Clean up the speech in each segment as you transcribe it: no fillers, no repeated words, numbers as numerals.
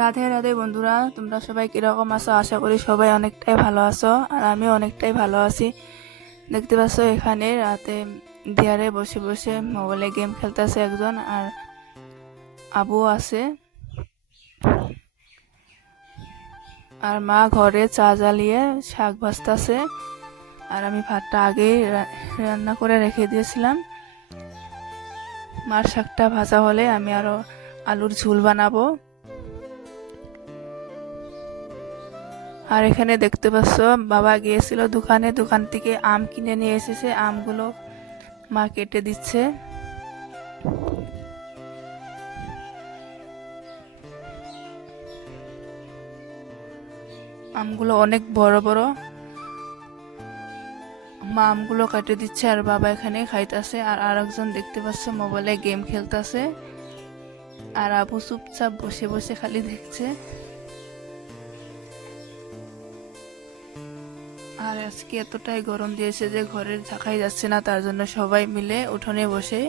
রাধে রাধে বন্ধুরা, তোমরা সবাই কিরকম আছো? আশা করি সবাই অনেকটাই ভালো আছো, আর আমি অনেকটাই ভালো আছি। দেখতে পাচ্ছ এখানে রাতে দেয়ারে বসে বসে মোবাইলে গেম খেলতেছে একজন, আর আবু আছে, আর মা ঘরে চা জ্বালিয়ে শাক ভাজতেছে। আর আমি ভাতটা আগেই রান্না করে রেখে দিয়েছিলাম। মার শাকটা ভাজা হলে আমি আরো আলুর ঝোল বানাবো। আর এখানে দেখতে পাচ্ছ বাবা গিয়েছিল দোকানে, দোকান থেকে আম কিনে নিয়ে এসেছে। আমগুলো মা কেটে দিচ্ছে। আমগুলো অনেক বড় বড়। মা আমগুলো কেটে দিচ্ছে আর বাবা এখানে খাইতেছে। আর আরেকজন দেখতে পাচ্ছ মোবাইলে গেম খেলতেছে, আর আবু চুপচাপ বসে বসে খালি দেখছে। আর আজকে এতটাই গরম দিয়েছে যে ঘরে থাকাই যাচ্ছে না, তার জন্য সবাই মিলে উঠোনে বসে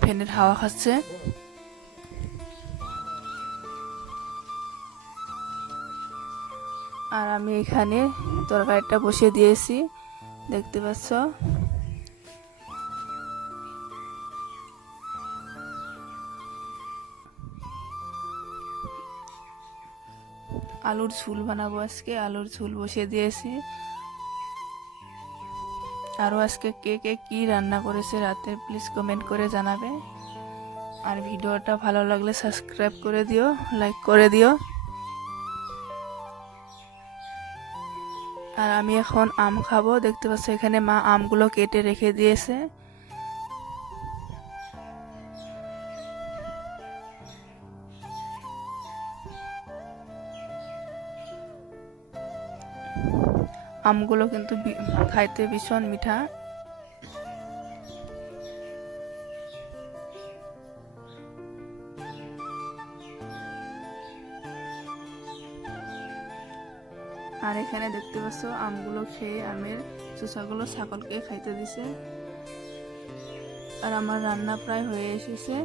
ফ্যানের হাওয়া খাচ্ছে। আর আমি এখানে তরকারিটা বসিয়ে দিয়েছি, দেখতে পাচ্ছ। আলুর ঝোল বানাবো আজকে, আলুর ঝোল বসিয়ে দিয়েছি। আরও আজকে কে কে কি রান্না করেছে রাতে প্লিজ কমেন্ট করে জানাবে। আর ভিডিওটা ভালো লাগলে সাবস্ক্রাইব করে দিও, লাইক করে দিও। আর আমি এখন আম খাবো। দেখতে পাচ্ছ এখানে মা আমগুলো কেটে রেখে দিয়েছে। আমগুলো কিন্তু খাইতে ভীষণ মিঠা। আর এখানে দেখতে পাচ্ছ আমগুলো খেয়ে আমের চোষাগুলো ছাগলকে খাইতে দিছে। আর আমার রান্না প্রায় হয়ে এসেছে।